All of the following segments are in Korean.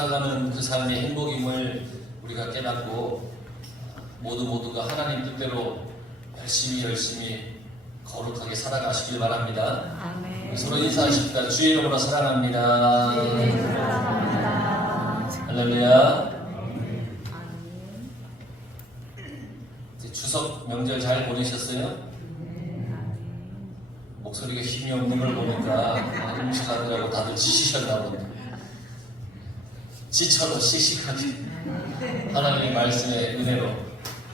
살아가는 그 삶이 행복임을 우리가 깨닫고 모두가 하나님 뜻대로 열심히 거룩하게 살아가시길 바랍니다. 아멘. 서로 인사하십시다. 주의 이름으로 사랑합니다. 할렐루야. 추석 명절 잘 보내셨어요? 목소리가 힘이 없는 걸 보니까 음식하느라고 다들 지치셨나 보네. 지쳐도 씩씩하게 하나님의 말씀의 은혜로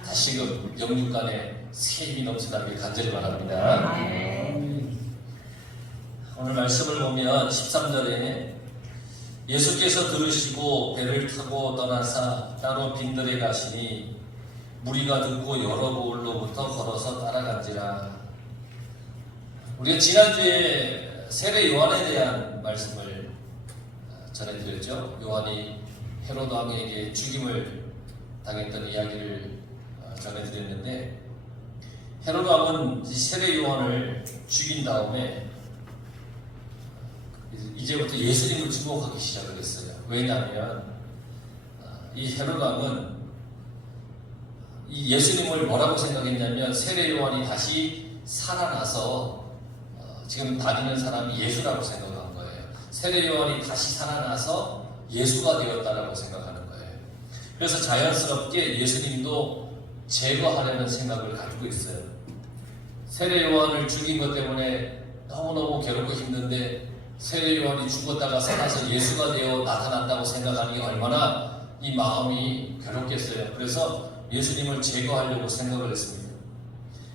다시금 영육간에 새 힘이 넘치다길 간절히 바랍니다. 오늘 말씀을 보면 13절에 예수께서 들으시고 배를 타고 떠나사 따로 빈들에 가시니 무리가 듣고 여러 고을로부터 걸어서 따라간지라. 우리가 지난주에 세례 요한에 대한 말씀을 전해드렸죠. 요한이 헤로드 왕에게 죽임을 당했던 이야기를 전해드렸는데, 헤로드 왕은 세례 요한을 죽인 다음에 이제부터 예수님을 주목하기 시작을 했어요. 왜냐하면 이 헤로드 왕은 이 예수님을 뭐라고 생각했냐면, 세례 요한이 다시 살아나서 지금 다니는 사람이 예수라고 생각한 거예요. 세례 요한이 다시 살아나서 예수가 되었다라고 생각하는 거예요. 그래서 자연스럽게 예수님도 제거하려는 생각을 가지고 있어요. 세례 요한을 죽인 것 때문에 너무너무 괴롭고 힘든데, 세례 요한이 죽었다가 살아서 예수가 되어 나타났다고 생각하니 얼마나 이 마음이 괴롭겠어요. 그래서 예수님을 제거하려고 생각을 했습니다.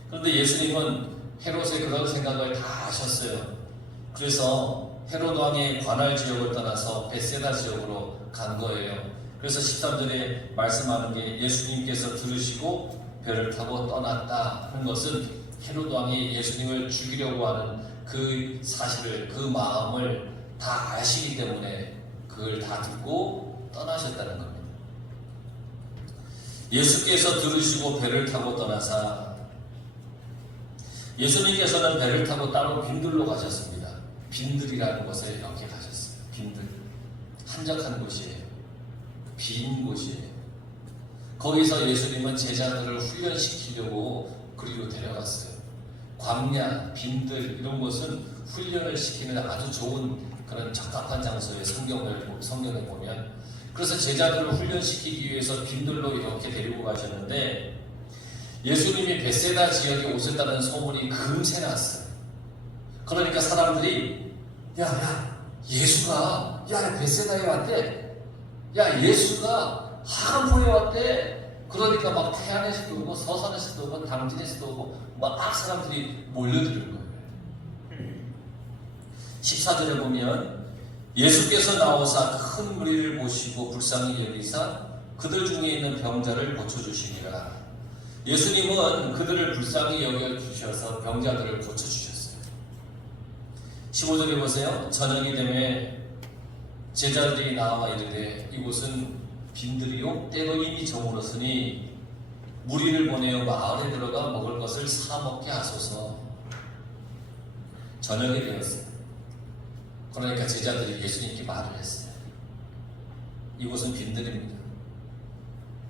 그런데 예수님은 헤롯의 그런 생각을 다 아셨어요. 그래서 헤롯 왕의 관할 지역을 떠나서 벳세다 지역으로 간 거예요. 그래서 13절에 말씀하는 게 예수님께서 들으시고 배를 타고 떠났다 하는 것은 헤롯 왕이 예수님을 죽이려고 하는 그 사실을, 그 마음을 다 아시기 때문에 그걸 다 듣고 떠나셨다는 겁니다. 예수께서 들으시고 배를 타고 떠나사, 예수님께서는 배를 타고 따로 빈들로 가셨습니다. 빈들이라는 곳에 이렇게 가셨어요. 빈들. 한적한 곳이에요. 빈 곳이에요. 거기서 예수님은 제자들을 훈련시키려고 그리로 데려갔어요. 광야, 빈들 이런 곳은 훈련을 시키는 아주 좋은 그런 적합한 장소에 성경에 보면. 그래서 제자들을 훈련시키기 위해서 빈들로 이렇게 데리고 가셨는데, 예수님이 벳세다 지역에 오셨다는 소문이 금세 났어요. 그러니까 사람들이 예수가 벳세다에 왔대. 예수가 하간포에 왔대. 그러니까 막 태안에서도 오고 서산에서도 오고 당진에서도 오고 막 사람들이 몰려드는 거예요. 14절에 보면 예수께서 나오사 큰 무리를 보시고 불쌍히 여기사 그들 중에 있는 병자를 고쳐주시니라. 예수님은 그들을 불쌍히 여겨주셔서 병자들을 고쳐주셨어요. 15절에 보세요. 저녁이 되매 제자들이 나와 이르되 이곳은 빈들이요 때도 이미 저물었으니 무리를 보내어 마을에 들어가 먹을 것을 사 먹게 하소서. 저녁이 되었어요. 그러니까 제자들이 예수님께 말을 했어요. 이곳은 빈들입니다.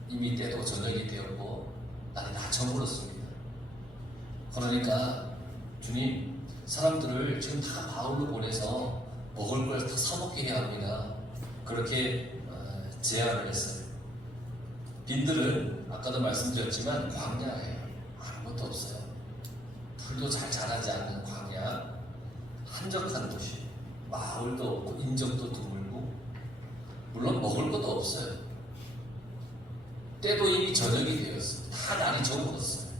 이미 때도 저녁이 되었고 날이 다 저물었습니다. 그러니까 주님, 사람들을 지금 다 마을로 보내서 먹을 걸 다 사먹게 해야 합니다. 그렇게 제안을 했어요. 빈들은 아까도 말씀드렸지만 광야예요. 아무것도 없어요. 풀도 잘 자라지 않는 광야, 한적한 곳이, 마을도 없고 인적도 드물고, 물론 먹을 것도 없어요. 때도 이미 저녁이 되었어요. 다 날이 저물었어요.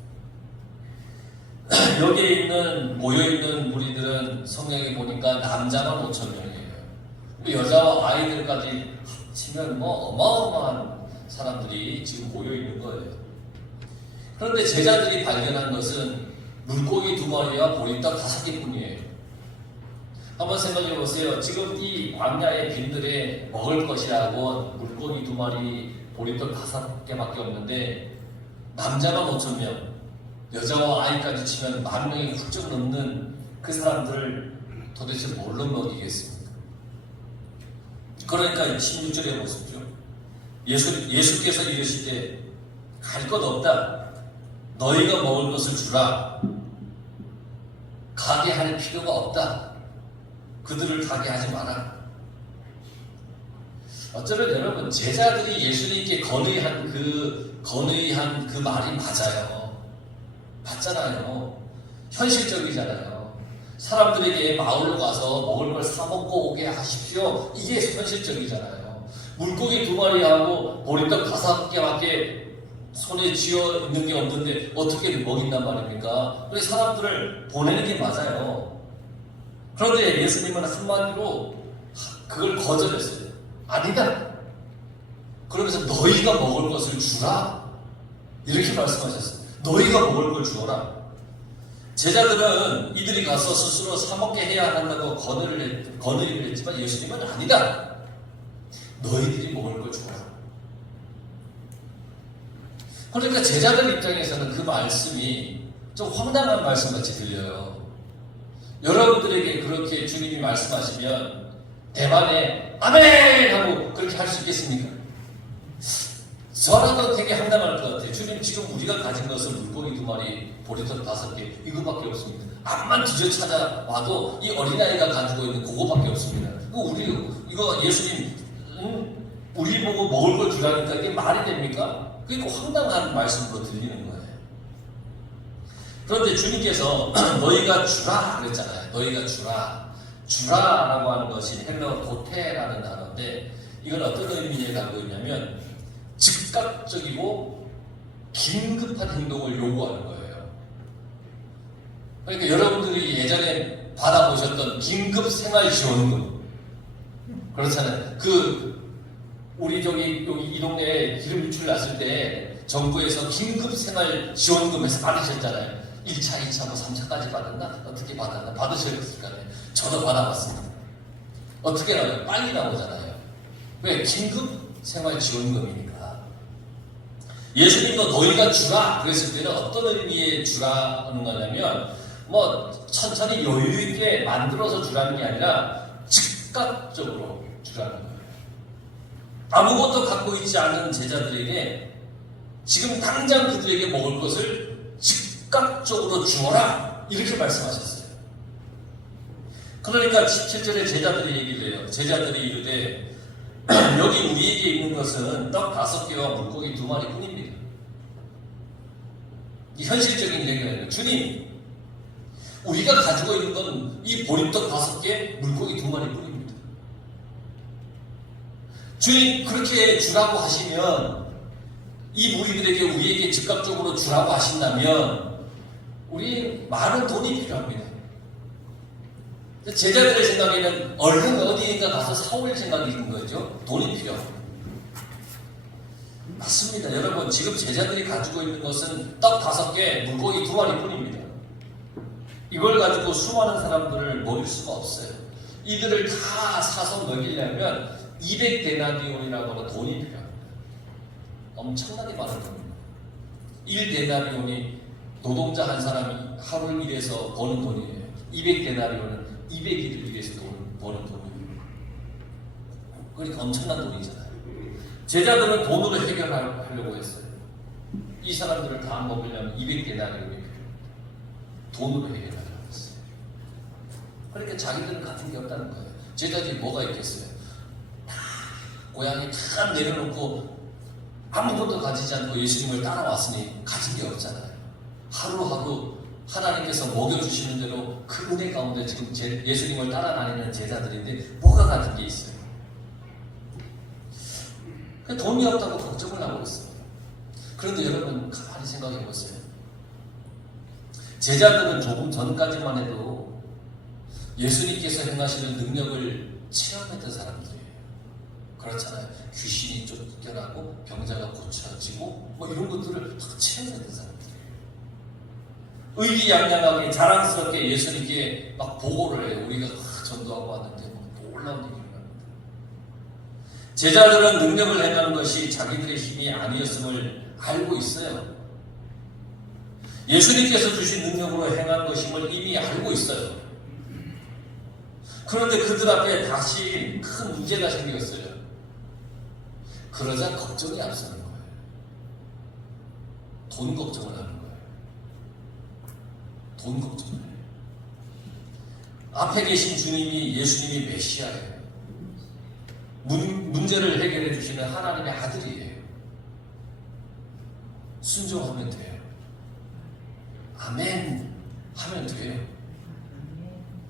여기에 모여있는 무리들은 성경에 보니까 남자만 5,000명이에요. 여자와 아이들까지 치면 어마어마한 사람들이 지금 모여있는 거예요. 그런데 제자들이 발견한 것은 물고기 2마리와 보리떡 5개뿐이에요. 한번 생각해 보세요. 지금 이 광야의 빈들에 먹을 것이라고 물고기 2마리, 보리떡 5개밖에 없는데, 남자만 5,000명, 여자와 아이까지 치면 10,000명이 훌쩍 넘는 그 사람들을 도대체 뭘로 먹이겠습니까? 그러니까 16절에 보십시오. 예수께서 이르실 때 갈 것 없다. 너희가 먹을 것을 주라. 가게 할 필요가 없다. 그들을 가게 하지 마라. 어쩌면 여러분 제자들이 예수님께 건의한 그 말이 맞아요. 맞잖아요. 현실적이잖아요. 사람들에게 마을로 가서 먹을 걸 사 먹고 오게 하십시오. 이게 현실적이잖아요. 물고기 2마리하고 보리떡 5개밖에 손에 쥐어 있는 게 없는데 어떻게 먹인단 말입니까? 그래서 사람들을 보내는 게 맞아요. 그런데 예수님은 한마디로 그걸 거절했어요. 아니다. 그러면서 너희가 먹을 것을 주라. 이렇게 말씀하셨어요. 너희가 먹을 걸 주어라. 제자들은 이들이 가서 스스로 사 먹게 해야 한다고 건의를 했지만 예수님은 아니다. 너희들이 먹을 걸 주어라. 그러니까 제자들 입장에서는 그 말씀이 좀 황당한 말씀같이 들려요. 여러분들에게 그렇게 주님이 말씀하시면 대만에 아멘! 하고 그렇게 할 수 있겠습니까? 저라도 되게 황당할 것 같아요. 주님 지금 우리가 가진 것은 물고기 2마리, 보리떡 5개 이거밖에 없습니다. 암만 뒤져 찾아와도 이 어린아이가 가지고 있는 그거밖에 없습니다. 이거 예수님 우리 보고 먹을 걸 주라니까 이게 말이 됩니까? 그게 황당한 말씀으로 들리는 거예요. 그런데 주님께서 너희가 주라 그랬잖아요. 너희가 주라. 주라라고 하는 것이 헬라어 도테라는 단어인데 이건 어떤 의미를 갖고 있냐면 즉각적이고 긴급한 행동을 요구하는 거예요. 그러니까 여러분들이 예전에 받아보셨던 긴급생활지원금 그렇잖아요. 우리 여기 이 동네에 기름 유출 났을 때 정부에서 긴급생활지원금에서 받으셨잖아요. 1차, 2차, 3차까지 받았나? 어떻게 받았나? 받으셨을 거 아니에요. 저도 받아봤습니다. 어떻게 나와요? 빨리 나오잖아요. 왜? 긴급생활지원금이니까. 예수님도 너희가 주라 그랬을 때는 어떤 의미의 주라는 거냐면 천천히 여유있게 만들어서 주라는 게 아니라 즉각적으로 주라는 거예요. 아무것도 갖고 있지 않은 제자들에게 지금 당장 그들에게 먹을 것을 즉각적으로 주어라 이렇게 말씀하셨어요. 그러니까 17절에 제자들이 얘기를 해요. 제자들이 이르되 여기 우리에게 있는 것은 떡 5개와 물고기 2마리 뿐입니다. 이 현실적인 얘기예요. 주님, 우리가 가지고 있는 건 이 보리떡 5개, 물고기 2마리 뿐입니다. 주님, 그렇게 주라고 하시면 이 무리들에게 우리에게 즉각적으로 주라고 하신다면 우리 많은 돈이 필요합니다. 제자들의 생각에는 얼른 어디인가 가서 사올 생각인 거죠. 돈이 필요합니다. 맞습니다. 여러분, 지금 제자들이 가지고 있는 것은 떡 5개, 물고기 2마리 뿐입니다. 이걸 가지고 수많은 사람들을 먹일 수가 없어요. 이들을 다 사서 먹이려면 200데나리온이라고 하는 돈이 필요합니다. 엄청나게 많은 돈입니다. 1데나리온이 노동자 한 사람이 하루 일해서 버는 돈이에요. 200데나리온은 200일을 일해서 버는 돈이에요. 그러니까 엄청난 돈이잖아요. 제자들은 돈으로 해결하려고 했어요. 이 사람들을 다 먹으려면 200데나리온이 필요해요. 돈으로 해결하려고 했어요. 그러니까 자기들은 가진 게 없다는 거예요. 제자들이 뭐가 있겠어요? 다 고향에 다 내려놓고 아무것도 가지지 않고 예수님을 따라왔으니 가진 게 없잖아요. 하루하루 하나님께서 먹여주시는 대로 그 은혜 가운데 지금 예수님을 따라다니는 제자들인데 뭐가 가진 게 있어요? 돈이 없다고 걱정을 하고 있어요. 그런데 여러분 가만히 생각해 보세요. 제자들은 조금 전까지만 해도 예수님께서 행하시는 능력을 체험했던 사람들이에요. 그렇잖아요. 귀신이 쫓겨나고 병자가 고쳐지고 이런 것들을 다 체험했던 사람들이에요. 의기양양하게 자랑스럽게 예수님께 막 보고를 해요. 우리가 전도하고 왔는데 놀라운 얘기를 합니다. 제자들은 능력을 행하는 것이 자기들의 힘이 아니었음을 알고 있어요. 예수님께서 주신 능력으로 행한 것임을 이미 알고 있어요. 그런데 그들 앞에 다시 큰 문제가 생겼어요. 그러자 걱정이 앞서는 거예요. 돈 걱정을 하는 거예요. 돈 걱정을 해요. 앞에 계신 주님이, 예수님이 메시아예요. 문제를 해결해 주시는 하나님의 아들이에요. 순종하면 돼요. 아멘 하면 돼요.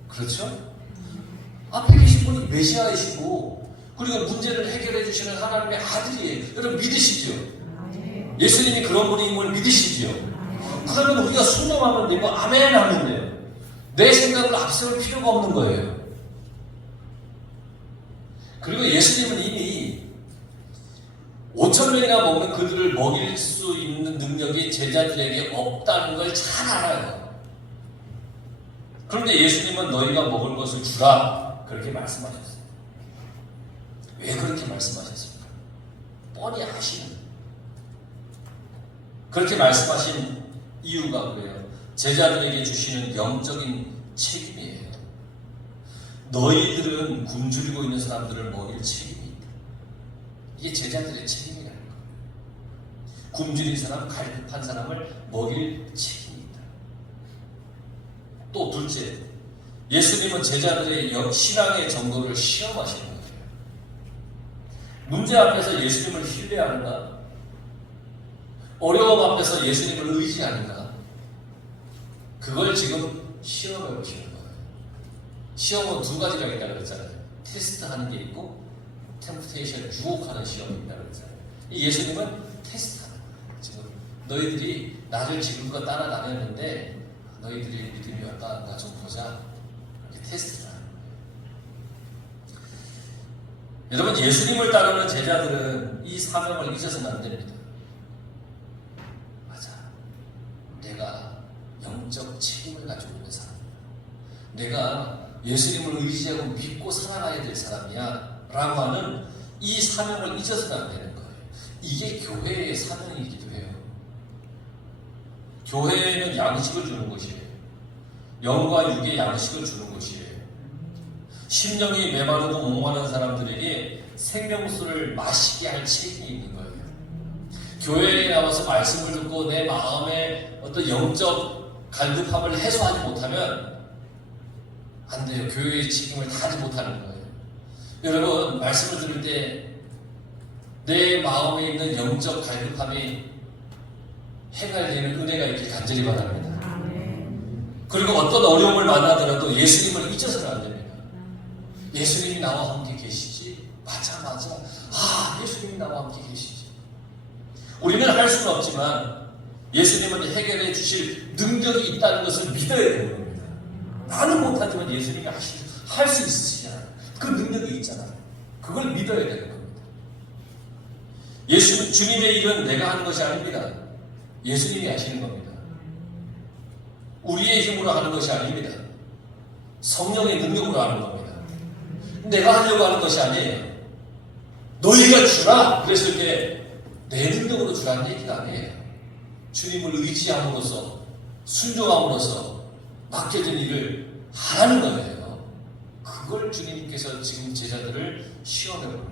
그렇죠? 앞에 계신 분이 메시아이시고, 그리고 문제를 해결해 주시는 하나님의 아들이에요. 여러분 믿으시죠? 예수님이 그런 분임을 믿으시죠? 그러면 우리가 순종하면 되고 아멘 하면 돼요. 내 생각을 앞세울 필요가 없는 거예요. 그리고 예수님은 이미 5,000명이나 먹는 그들을 먹일 수 있는 능력이 제자들에게 없다는 걸 잘 알아요. 그런데 예수님은 너희가 먹을 것을 주라 그렇게 말씀하셨어요. 왜 그렇게 말씀하셨습니까? 뻔히 아시는. 그렇게 말씀하신 이유가 그래요. 제자들에게 주시는 영적인 책임이에요. 너희들은 굶주리고 있는 사람들을 먹일 책임이 있다. 이게 제자들의 책임이라는 거예요. 굶주린 사람, 갈급한 사람을 먹일 책임이 있다. 또 둘째, 예수님은 제자들의 신앙의 정도를 시험하시는 거예요. 문제 앞에서 예수님을 신뢰하는가? 어려움 앞에서 예수님을 의지하는가? 그걸 지금 시험해 보시는 거예요. 시험은 두 가지가 있다고 그랬잖아요. 테스트하는 게 있고 템프테이션, 유혹하는 시험이 있다고 그랬잖아요. 예수님은 테스트하는 거예요. 지금 너희들이 나를 지금껏 따라다녔는데 너희들의 믿음이 어떠한가 좀 보자. 이렇게 테스트를 하는 거예요. 여러분, 예수님을 따르는 제자들은 이 사명을 잊어서는 안 됩니다. 맞아. 내가 영적 책임을 가지고 있는 사람이야. 내가 예수님을 의지하고 믿고 살아가야 될 사람이야 라고 하는 이 사명을 잊어서는 안 되는 거예요. 이게 교회의 사명이기도 해요. 교회는 양식을 주는 곳이에요. 영과 육의 양식을 주는 곳이에요. 심령이 메마르고 목마른 사람들에게 생명수를 마시게 할 책임이 있는 거예요. 교회에 나와서 말씀을 듣고 내 마음의 어떤 영적 갈급함을 해소하지 못하면 안 돼요. 교회의 책임을 다하지 못하는 거예요. 여러분, 말씀을 들을 때 내 마음에 있는 영적 갈급함이 해결되는 은혜가 있길 간절히 바랍니다. 그리고 어떤 어려움을 만나더라도 예수님을 잊어서는 안 됩니다. 예수님이 나와 함께 계시지? 맞아. 예수님이 나와 함께 계시지. 우리는 할 수는 없지만 예수님은 해결해 주실 능력이 있다는 것을 믿어야 되는 겁니다. 나는 못하지만 예수님이 할 수 있으시잖아요. 그 능력이 있잖아요. 그걸 믿어야 되는 겁니다. 주님의 일은 내가 하는 것이 아닙니다. 예수님이 하시는 겁니다. 우리의 힘으로 하는 것이 아닙니다. 성령의 능력으로 하는 겁니다. 내가 하려고 하는 것이 아니에요. 너희가 주라 그랬을 때 내 능력으로 주라는 얘기가 아니에요. 주님을 의지함으로써 순종함으로써 맡겨진 일을 하라는 거예요. 그걸 주님께서 지금 제자들을 시험해 보는 거예요.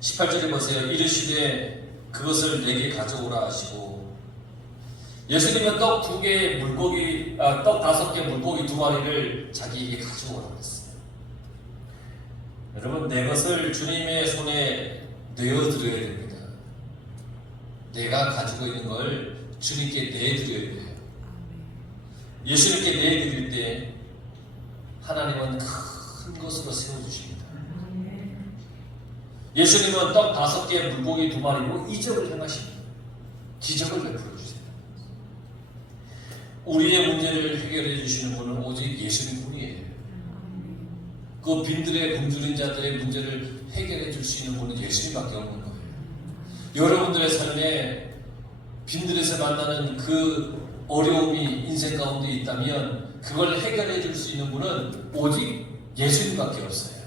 18절에 보세요. 이르시되 그것을 내게 가져오라 하시고, 예수님은 떡 5개, 떡 5개, 물고기 2마리를 자기에게 가져오라고 했어요. 여러분, 내 것을 주님의 손에 내어드려야 됩니다. 내가 가지고 있는 걸 주님께 내드려야 돼요. 예수님께 내드릴 때 하나님은 큰 것으로 세워주십니다. 예수님은 떡 5개, 물고기 2마리로 이적을 행하십니다. 기적을 베풀어 주세요. 우리의 문제를 해결해 주시는 분은 오직 예수님뿐이에요. 그 빈들의 굶주린 자들의 문제를 해결해 줄 수 있는 분은 예수님밖에 없는 거예요. 여러분들의 삶에 빈들에서 만나는 그 어려움이 인생 가운데 있다면 그걸 해결해 줄 수 있는 분은 오직 예수님밖에 없어요.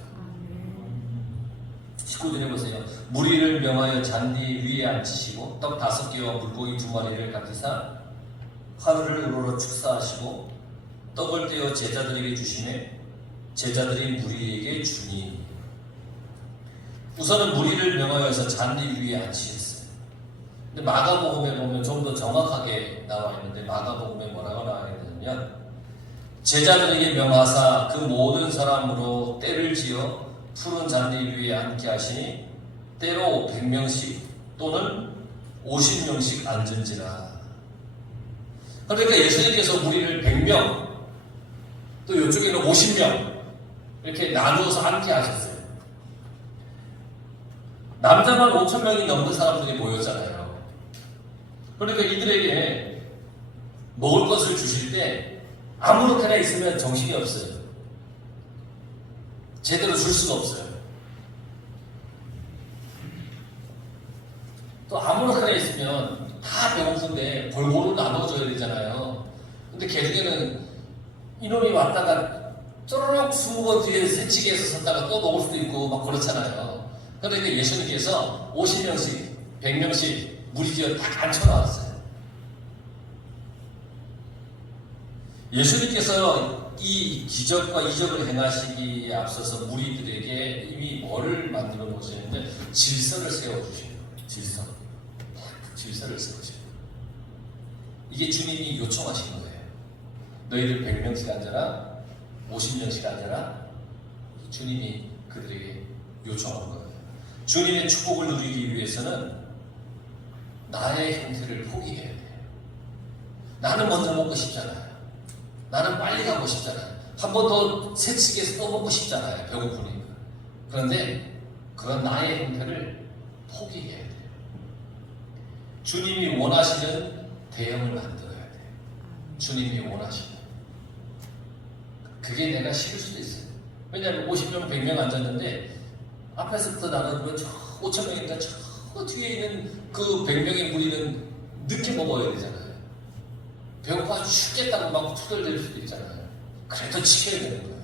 19절에 보세요. 무리를 명하여 잔디 위에 앉히시고 떡 5개와 물고기 2마리를 가지사 하늘을 우러러 축사하시고 떡을 떼어 제자들에게 주시매 제자들이 무리에게 주니. 우선은 무리를 명하여서 잔디 위에 앉히셨어요. 근데 마가복음에 보면 좀 더 정확하게 나와 있는데, 마가복음에 뭐라고 나와 있냐면, 제자들에게 명하사 그 모든 사람으로 때를 지어 푸른 잔디 위에 앉게 하시니 때로 100명씩 또는 50명씩 앉은지라. 그러니까 예수님께서 무리를 100명, 또 이쪽에는 50명 이렇게 나누어서 앉게 하셨어요. 남자만 5,000명이 넘는 사람들이 모였잖아요. 그러니까 이들에게 먹을 것을 주실 때 아무렇게나 있으면 정신이 없어요. 제대로 줄 수가 없어요. 또 아무렇게나 있으면 다 배고픈데 골고루 나눠줘야 되잖아요. 근데 개중에는 이놈이 왔다가 쪼르륵 20번 뒤에 새치기에서 섰다가 또 먹을 수도 있고 막 그렇잖아요. 그러니까 예수님께서 50명씩 100명씩 무리지어 딱 앉혀놨어요. 예수님께서 이 기적과 이적을 행하시기에 앞서서 무리들에게 이미 뭐를 만들어 놓으셨는데, 질서를 세워주신 거예요. 질서를 세우신 거예요. 이게 주님이 요청하신 거예요. 너희들 100명씩 앉아라, 50명씩 앉아라. 주님이 그들에게 요청한 거예요. 주님의 축복을 누리기 위해서는 나의 형태를 포기해야 돼요. 나는 먼저 먹고 싶잖아요. 나는 빨리 가고 싶잖아요. 한 번 더 새치기에서 또 먹고 싶잖아요. 배고프니까. 그런데 그런 나의 형태를 포기해야 돼요. 주님이 원하시는 대형을 만들어야 돼요. 주님이 원하시는. 그게 내가 싫을 수도 있어요. 왜냐하면 50명, 100명 앉았는데 앞에서부터 나는 5,000명이니까 저 뒤에 있는 그 100명의 무리는 늦게 먹어야 되잖아요. 배고파 죽겠다고 막 투덜댈 수도 있잖아요. 그래도 지켜야 되는 거예요.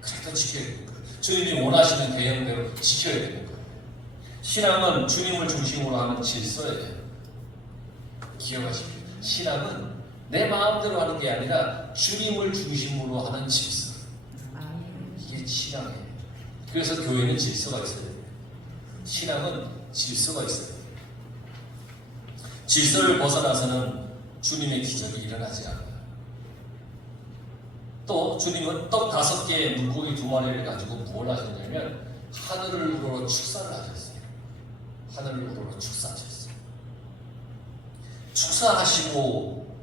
그래도 지켜야 되는 거예요. 주님이 원하시는 대형대로 지켜야 되는 거예요. 신앙은 주님을 중심으로 하는 질서예요. 기억하십시오. 신앙은 내 마음대로 하는 게 아니라 주님을 중심으로 하는 질서. 이게 신앙이에요. 그래서 교회는 질서가 있어야 돼요. 신앙은 질서가 있어야 돼요. 질서를 벗어나서는 주님의 기적이 일어나지 않아요. 또 주님은 떡 5개, 물고기 2마리를 가지고 뭘 하셨냐면 하늘을 우러러 축사를 하셨어요. 하늘을 우러러 축사하셨어요. 축사하시고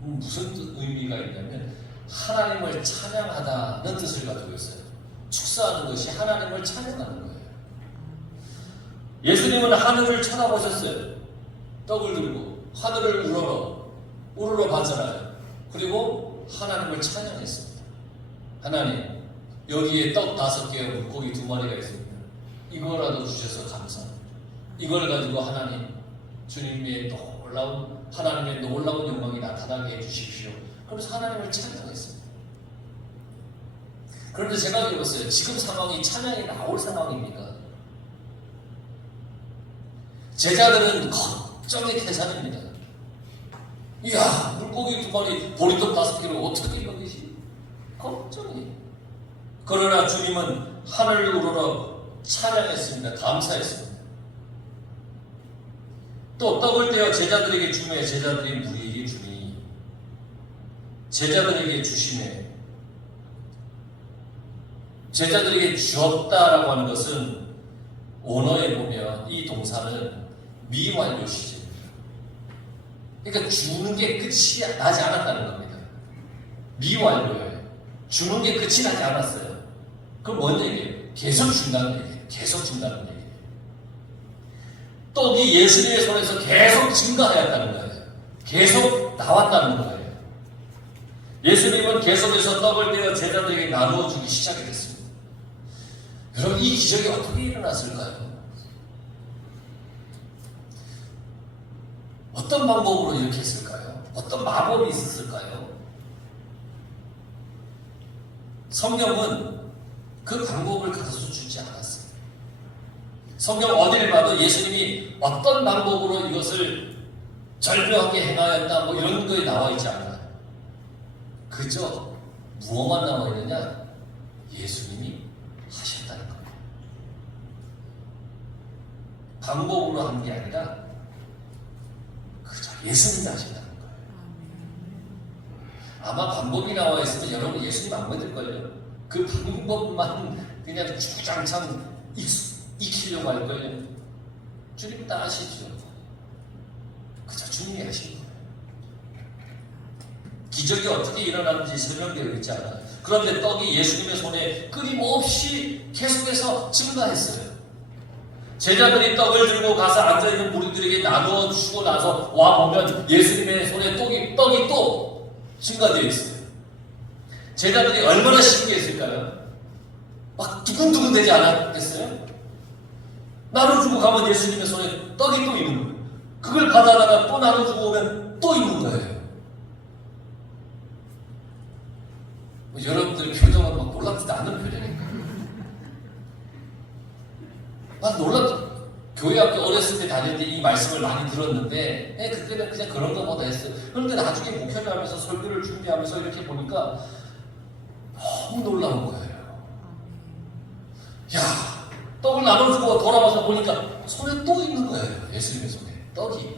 무슨 의미가 있냐면 하나님을 찬양하다는 뜻을 가지고 있어요. 축사하는 것이 하나님을 찬양하는 거예요. 예수님은 하늘을 쳐다보셨어요. 떡을 들고 하늘을 우러러 봤잖아요. 그리고 하나님을 찬양했습니다. 하나님, 여기에 떡 5개와 물고기 2마리가 있습니다. 이거라도 주셔서 감사합니다. 이걸 가지고 하나님, 주님의 하나님의 놀라운 영광이 나타나게 해주십시오. 그래서 하나님을 찬양했습니다. 그런데 제가 해봤어요. 지금 상황이 찬양이 나올 상황입니까? 제자들은 걱정의 태산입니다. 이야, 물고기 2마리, 보리떡 5개를 어떻게 먹이지? 걱정이. 그러나 주님은 하늘을 우러러 찬양했습니다. 감사했습니다. 또 떡을 떼어 제자들에게 주매 제자들이 무리에게 주니. 제자들에게 주시매. 제자들에게 주었다라고 하는 것은 원어에 보면 이 동사는 미완료 시제입니다. 그러니까 주는 게 끝이 나지 않았다는 겁니다. 미완료예요. 주는 게 끝이 나지 않았어요. 그럼 뭔 얘기예요? 계속 준다는 얘기예요. 계속 준다는 얘기예요. 떡이 예수님의 손에서 계속 증가하였다는 거예요. 계속 나왔다는 거예요. 예수님은 계속해서 떡을 떼어 제자들에게 나누어 주기 시작이 됐습니다. 여러분, 이 기적이 어떻게 일어났을까요? 어떤 방법으로 이렇게 했을까요? 어떤 마법이 있었을까요? 성경은 그 방법을 가르쳐 주지 않았어요. 성경 어디를 봐도 예수님이 어떤 방법으로 이것을 절묘하게 행하였다 뭐 이런 거에 나와 있지 않아요. 그저 무엇만 남아 있느냐? 예수님이 하셨다는 거예요. 방법으로 한 게 아니라 그저 예수님이 하신다는 거예요. 아마 방법이 나와 있으면 여러분 예수님 안 믿을걸요. 그 방법만 그냥 주구장창 익히려고 할 거예요. 주님 다 아시죠. 그저 주님이 하신 거예요. 기적이 어떻게 일어나는지 설명되어 있지 않아요. 그런데 떡이 예수님의 손에 끊임없이 계속해서 증가했어요. 제자들이 떡을 들고 가서 앉아있는 무리들에게 나누어 주고 나서 와보면 예수님의 손에 떡이 또 증가되어 있어요. 제자들이 얼마나 신기했을까요? 막 두근두근 되지 않았겠어요? 나눠주고 가면 예수님의 손에 떡이 또 있는 거예요. 그걸 받아다가 또 나눠주고 오면 또 있는 거예요. 여러분들 표정은 막 놀랍지도 않은 표정인가요? 난 놀랍죠. 교회 학교 어렸을 때 다닐 때 이 말씀을 많이 들었는데 그때는 그냥 그런 거보다 했어요. 그런데 나중에 목회를 하면서 설교를 준비하면서 이렇게 보니까 너무 놀라운 거예요. 야, 떡을 나눠주고 돌아와서 보니까 손에 또 있는 거예요. 예수님의 손에 떡이.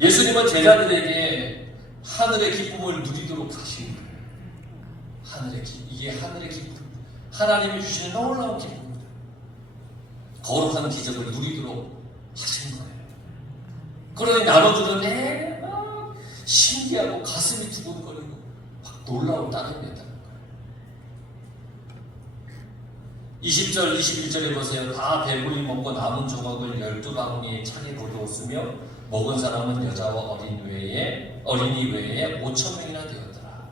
예수님은 제자들에게 하늘의 기쁨을 누리도록 하신 거예요. 이게 하늘의 기쁨. 하나님이 주시는 놀라운 기쁨입니다. 거룩한 기적을 누리도록 하신 거예요. 그러니 나눠주는 내 신기하고 가슴이 두근거리고 막 놀라운 따름이었다는 거예요. 20절, 21절에 보세요. 다 배불리 먹고 남은 조각을 12바구니에 차게 거두었으며 먹은 사람은 여자와 어린이 외에 5,000명이나 되었더라.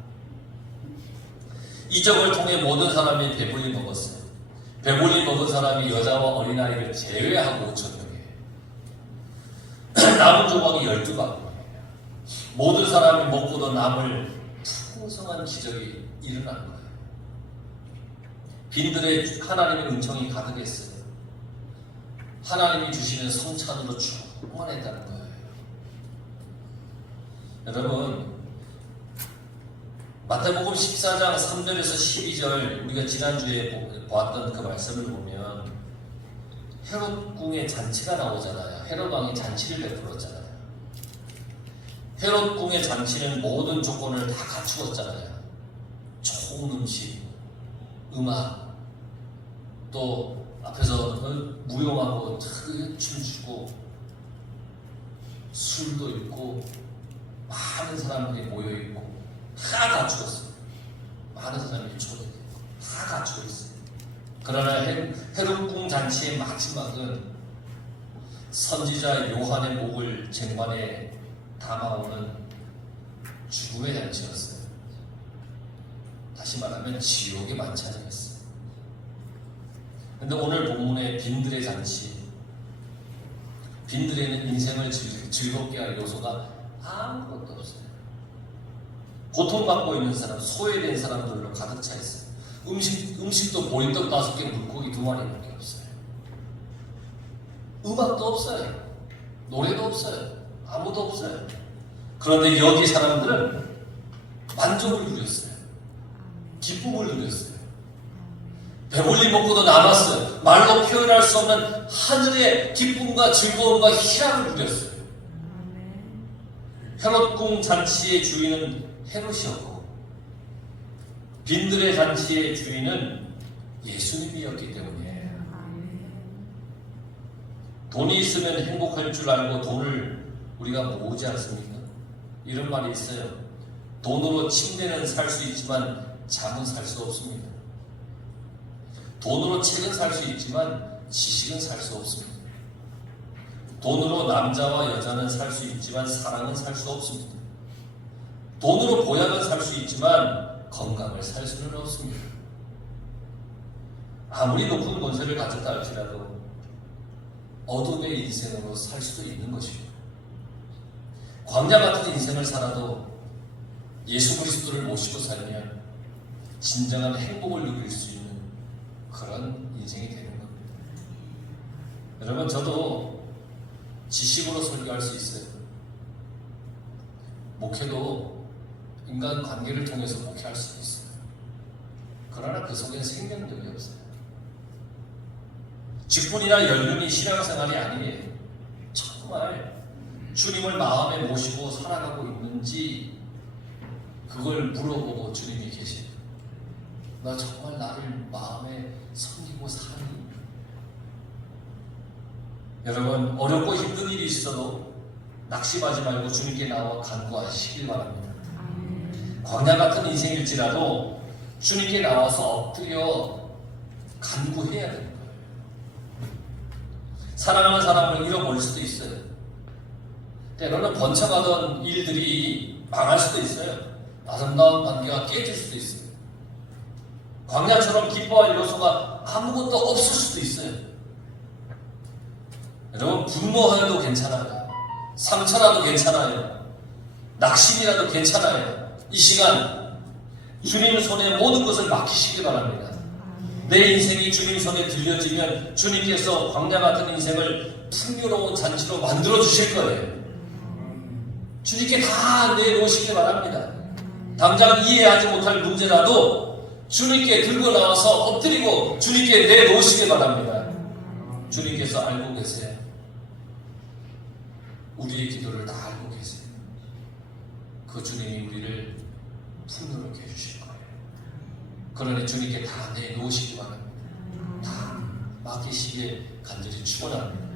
이적을 통해 모든 사람이 배불리 먹었어요. 배불리 먹은 사람이 여자와 어린아이를 제외하고 5,000명이에요. 남은 조각이 12바구니예요. 모든 사람이 먹고도 남을 풍성한 기적이 일어난 거예요. 빈들에 하나님의 은총이 가득했어요. 하나님이 주시는 성찬으로 충만했다는 거예요. 여러분, 마태복음 14장 3절에서 12절 우리가 지난주에 보았던 그 말씀을 보면 헤롯 궁의 잔치가 나오잖아요. 헤롯 왕이 잔치를 베풀었잖아요. 헤롯 궁의 잔치는 모든 조건을 다 갖추었잖아요. 좋은 음식, 음악, 또 앞에서 무용하고 춤추고 술도 있고 많은 사람들이 모여있고 다 갖추었어요. 많은 사람이 초대되고 다 갖추고 있어요. 그러나 헤롯궁 잔치의 마지막은 선지자 요한의 목을 쟁반에 담아오는 죽음의 잔치였어요. 다시 말하면 지옥의 만찬이었어요. 그런데 오늘 본문의 빈들의 잔치, 빈들에는 인생을 즐겁게 할 요소가 아무것도 없어요. 고통받고 있는 사람, 소외된 사람들로 가득 차 있어요. 음식도 보리떡 5개, 물고기 2마리밖에 없어요. 음악도 없어요. 노래도 없어요. 아무도 없어요. 그런데 여기 사람들은 만족을 누렸어요. 기쁨을 누렸어요. 배불리 먹고도 남았어요. 말로 표현할 수 없는 하늘의 기쁨과 즐거움과 희락을 누렸어요. 헤롯궁 잔치의 주인은 헤롯이었고 빈들의 잔치의 주인은 예수님이었기 때문이에요. 돈이 있으면 행복할 줄 알고 돈을 우리가 모으지 않습니까? 이런 말이 있어요. 돈으로 침대는 살 수 있지만 잠은 살 수 없습니다. 돈으로 책은 살 수 있지만 지식은 살 수 없습니다. 돈으로 남자와 여자는 살 수 있지만 사랑은 살 수 없습니다. 돈으로 보약은 살 수 있지만 건강을 살 수는 없습니다. 아무리 높은 권세를 가졌다 할지라도 어둠의 인생으로 살 수도 있는 것입니다. 광야 같은 인생을 살아도 예수 그리스도를 모시고 살면 진정한 행복을 누릴 수 있는 그런 인생이 되는 겁니다. 여러분, 저도 지식으로 설교할 수 있어요. 목회도 인간관계를 통해서 목회할 수도 있어요. 그러나 그 속엔 생명력이 없어요. 직분이나 연륜이 신앙생활이 아니에요. 정말 주님을 마음에 모시고 살아가고 있는지 그걸 물어보고 주님이 계세요. 나 정말 나를 마음에 섬기고 사니? 여러분, 어렵고 힘든 일이 있어도 낙심하지 말고 주님께 나와 간구하시길 바랍니다. 광야 같은 인생일지라도 주님께 나와서 엎드려 간구해야 되는 거예요. 사랑하는 사람을 잃어버릴 수도 있어요. 때로는 번창하던 일들이 망할 수도 있어요. 아름다운 관계가 깨질 수도 있어요. 광야처럼 기뻐할 요소가 아무것도 없을 수도 있어요. 여러분, 분노하여도 괜찮아요. 상처라도 괜찮아요. 낙심이라도 괜찮아요. 이 시간 주님 손에 모든 것을 맡기시기 바랍니다. 내 인생이 주님 손에 들려지면 주님께서 광야 같은 인생을 풍요로운 잔치로 만들어 주실 거예요. 주님께 다 내놓으시기 바랍니다. 당장 이해하지 못할 문제라도 주님께 들고 나와서 엎드리고 주님께 내놓으시기 바랍니다. 주님께서 알고 계세요. 우리의 기도를 다 알고 계세요. 그 주님이 우리를 풍요롭게 해주실 거예요. 그러니 주님께 다 내놓으시기 바랍니다. 다 맡기시기에 간절히 축원합니다.